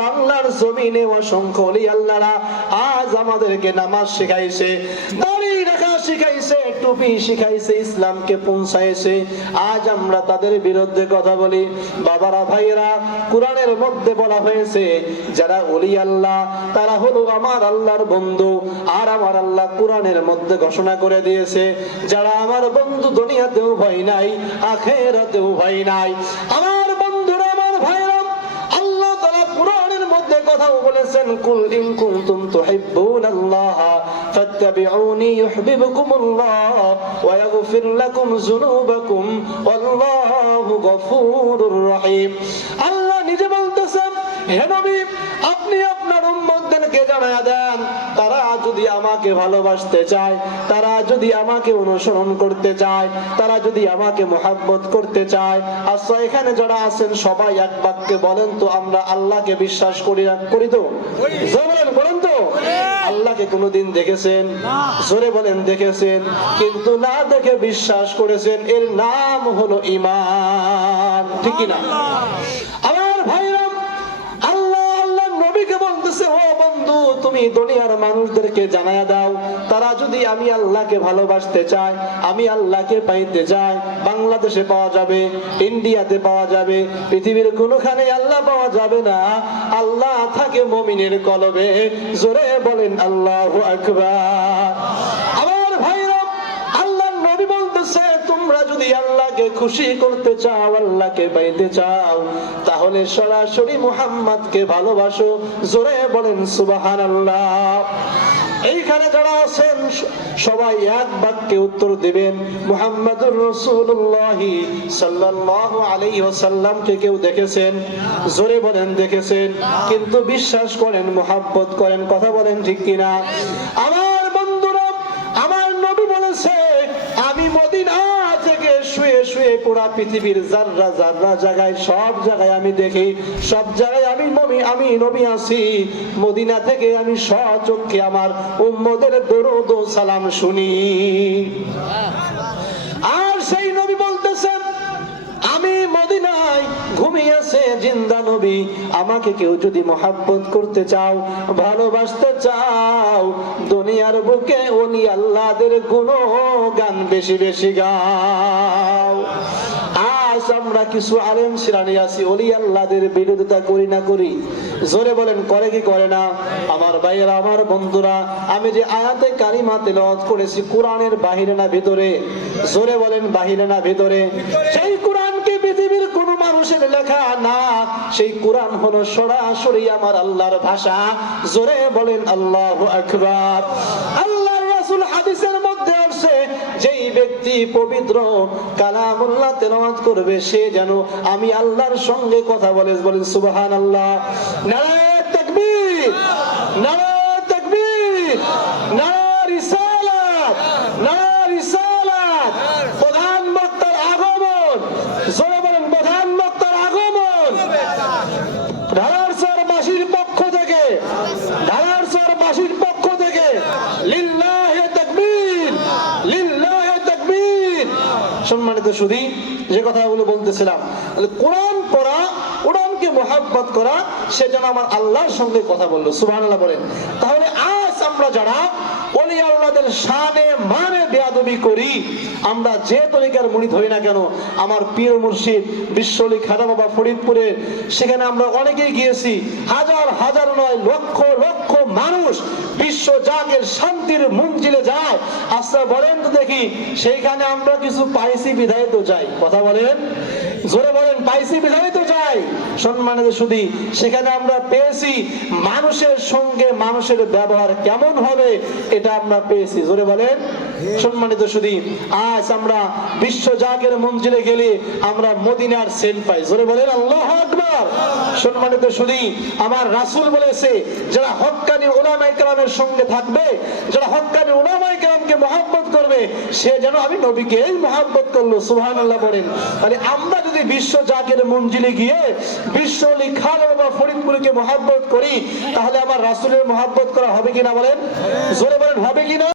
বাংলার জমিনে অসংখ্য ওলি আল্লাহরা আজ আমাদেরকে নামাজ শিখাইছে, দাড়ি রাখা শিখাইছে, টুপি শিখাইছে, ইসলামকে পৌঁছাইছে। আজ আমরা তাদের বিরুদ্ধে কথা বলি। বাবারা, ভাইরা, কোরআনের মধ্যে বলা হয়েছে যারা ওলি আল্লাহ তারা হলো আমার আল্লাহর বন্ধু। আর আমার আল্লাহ কোরআনের মধ্যে ঘোষণা করে দিয়েছে যারা আমার বন্ধু দুনিয়াতেও ভয় নাই, আখিরাতেও ভয় নাই। আমার বন্ধুরা, আমার ভাইরা, আল্লাহ তাআলা কোরআনের মধ্যে কথাও বলেছেন, কুল ইন কুনতুম তুহিব্বুনাল্লাহ ফাত্তাবিউনি ইউহিব্বুকুমুল্লাহ ওয়া ইয়াগফির লাকুম যুনুবাকুম ওয়াল্লাহু গফুরুর রহিম। আল্লাহ নিজে বলতেছেন, হে নবী, আপনি আপনার উম্মতদেরকে জানায়া দেন তারা যদি আমাকে ভালোবাসতে চায়, তারা যদি আমাকে অনুসরণ করতে চায়, তারা যদি আমাকে মুহাব্বত করতে চায়। আচ্ছা, এখানে যারা আছেন সবাই এক বাক্যে বলেন তো, আমরা আল্লাহকে বিশ্বাস করি তো? জোরে বলেন তো। আল্লাহকে কোনোদিন দেখেছেন? জোরে বলেন দেখেছেন। কিন্তু না দেখে বিশ্বাস করেছেন, এর নাম হলো ঈমান, ঠিক কি না? আমার ভাইরা, তুমি দুনিয়ার মানুষদেরকে জানায়া দাও তারা যদি আমি আল্লাহকে ভালোবাসতে চায়, আমি আল্লাহকে পাইতে চাই, বাংলাদেশে পাওয়া যাবে, ইন্ডিয়াতে পাওয়া যাবে, পৃথিবীর কোনখানে আল্লাহ পাওয়া যাবে না। আল্লাহ থাকে মুমিনের কলবে। জোরে বলেন আল্লাহু আকবার। আমার ভাইরা, আল্লাহর নবী বলতেছে, তোমরা যদি আল্লাহকে খুশি করতে চাও, আল্লাহকে পাইতে চাও, তাহলে সরাসরি মুহাম্মদকে ভালোবাসো। জোরে বলেন সুবহানাল্লাহ। এইখানে যারা আছেন সবাই এক বাক্যে উত্তর দিবেন, মুহাম্মাদুর রাসূলুল্লাহ সাল্লাল্লাহু আলাইহি ওয়াসাল্লামকে কেউ দেখেছেন? জোরে বলেন দেখেছেন। কিন্তু বিশ্বাস করেন, মুহাব্বত করেন, কথা বলেন ঠিক কিনা? আমার বন্ধুরা, আমার নবী বলেছে, আমি মদিনা থেকে শুয়ে শুয়ে পুরা পৃথিবীর জাররা জাররা জায়গায়, সব জায়গায় আমি দেখি, সব জায়গায় আমি নবী আছি। মদিনা থেকে আমি স্বচক্ষে আমার উম্মতের দরুদ ও সালাম শুনি। আর সেই নবী বলতেছেন, আমি মদিনায় ঘুমিয়েছে জিন্দা নবী। আমাকে কেউ যদি মুহাব্বত করতে চাও, ভালোবাসতে চাও, দুনিয়ার বুকে ওলি আল্লাহদের গুণগান বেশি বেশি গাও। আজ আমরা কিছু আলেম শিরানি আছি, ওলি আল্লাহদের বিরোধিতা করি না করি? জোরে বলেন করে কি করে না? আমার ভাইয়েরা, আমার বন্ধুরা, আমি যে আয়াতে কারিমা তেলাওয়াত করেছি, কোরআনের বাহিরে না ভিতরে? জোরে বলেন বাহিরে না ভিতরে? সেই কোরআন কি পৃথিবীর কোন মানুষের লেখা না, সেই কোরআন হলো সরাসরি আমার আল্লাহর ভাষা। জোরে বলেন আল্লাহু আকবার। আল্লাহর রাসূল হাদিসের মধ্যে আছে, যেই ব্যক্তি পবিত্র কালামুল্লাহ তেলাওয়াত করবে সে যেন আমি আল্লাহর সঙ্গে কথা বলে। বলেন সুবহানাল্লাহ। নারায়ে তাকবীর, নারায়ে তাকবীর, নারায়ে রিসালাত, নারায়ে রিসালাত। প্রধান বক্তার আগমন। জোরে বলেন প্রধান বক্তার আগমন। ঢালারচরবাসীর পক্ষ থেকে, ঢালারচরবাসীর পক্ষ থেকে লিল্লাহি তাকবীর, লিল্লাহি তাকবীর। সম্মানিত সুধী, যে কথাগুলো বলতেছিলাম, কোরআন পড়া, কোরআনকে মুহাব্বত করা, সে যেন আমার আল্লাহর সঙ্গে কথা বললো। সুবহানাল্লাহ বলেন। তাহলে আজ আমরা যারা ওলি আল্লাহদের শানে মানে বেয়াদবি করি, আমরা যে তরিকার মুরিদ হই না কেন, আমার পীর মুর্শিদ বিশ্বলি খাজা বাবা ফরিদপুরে, সেখানে আমরা অনেকেই গিয়েছি, হাজার হাজার নয়, লক্ষ লক্ষ মানুষ বিশ্ব জাগের শান্তির মঞ্জিলে যায়। আচ্ছা বলেন তো দেখি, সেইখানে আমরা কিছু পাইছি বিধায় তো যাই? কথা বলেন, জোরে বলেন, পাইছি বিধায় তো যাই? সম্মানিত সুধী, সেখানে আমরা পেয়েছি মানুষের সঙ্গে মানুষের ব্যবহার কেমন হবে, এটা আমরা পেয়েছি। জোরে বলেন। সম্মানিত সুধী, আজ আমরা বিশ্ব জাগের মঞ্জিলে গেলে আমরা মদিনার সেন্ট পাই। জোরে বলেন আল্লাহু আকবার। সম্মানিত সুধী, আমার রাসূল বলেছে, যারা হক্কানি উলামায়ে কেরামের সঙ্গে থাকবে, যারা হক্কানি উলামায়ে কেরামকে মুহাব্বত করবে, সে যেন আমি নবীকেই মুহাব্বত করলো। সুবহানাল্লাহ বলেন। তাহলে আমরা যদি বিশ্ব জাগের মঞ্জিলে গিয়ে বিশ্বলি খাজা বাবা ফরিদপুরকে মুহাব্বত করি, তাহলে আমার রাসূলের মুহাব্বত করা হবে কিনা বলেন? জোরে বলেন হবে কিনা?